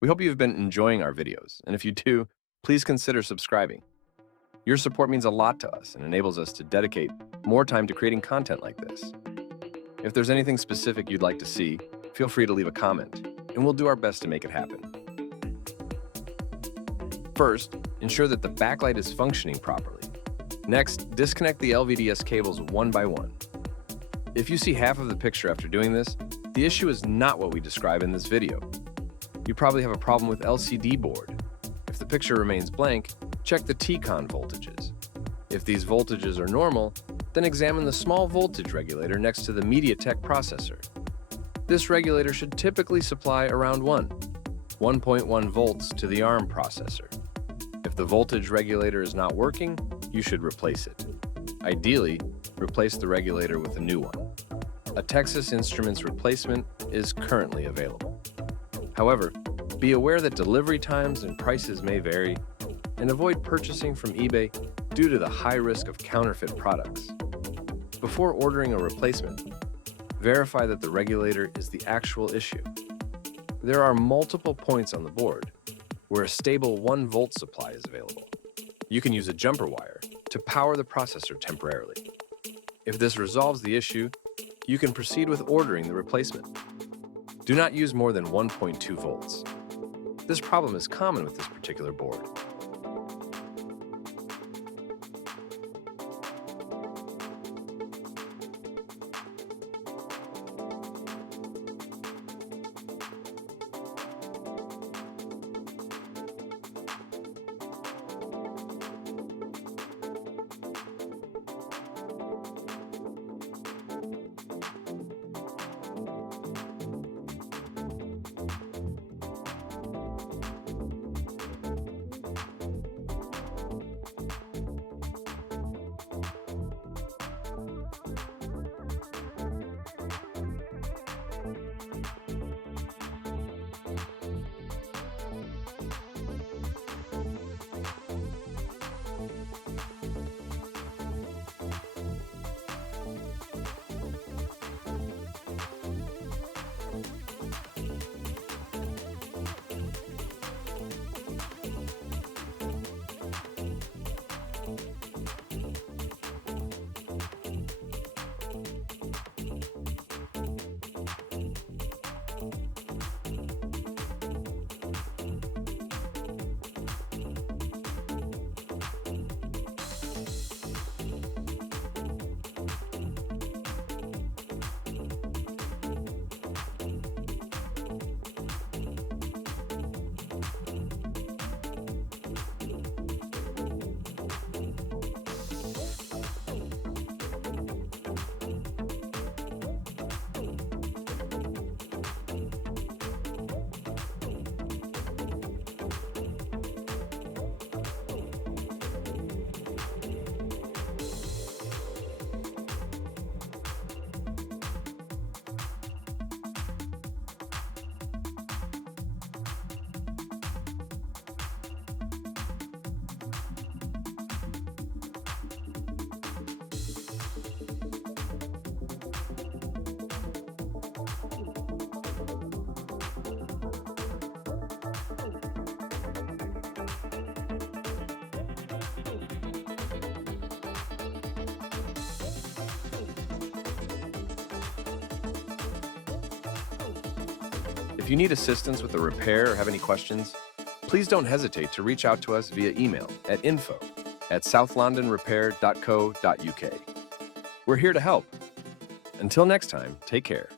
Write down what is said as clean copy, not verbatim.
We hope you've been enjoying our videos, and if you do, please consider subscribing. Your support means a lot to us and enables us to dedicate more time to creating content like this. If there's anything specific you'd like to see, feel free to leave a comment, and we'll do our best to make it happen. First, ensure that the backlight is functioning properly. Next, disconnect the LVDS cables one by one. If you see half of the picture after doing this, the issue is not what we describe in this video. You probably have a problem with LCD board. If the picture remains blank, check the T-con voltages. If these voltages are normal, then examine the small voltage regulator next to the MediaTek processor. This regulator should typically supply around 1.1 volts to the ARM processor. If the voltage regulator is not working, you should replace it. Ideally, replace the regulator with a new one. A Texas Instruments replacement is currently available. However, be aware that delivery times and prices may vary, and avoid purchasing from eBay due to the high risk of counterfeit products. Before ordering a replacement, verify that the regulator is the actual issue. There are multiple points on the board where a stable 1-volt supply is available. You can use a jumper wire to power the processor temporarily. If this resolves the issue, you can proceed with ordering the replacement. Do not use more than 1.2 volts. This problem is common with this particular board. If you need assistance with the repair or have any questions, please don't hesitate to reach out to us via email at info@southlondonrepair.co.uk. We're here to help. Until next time, take care.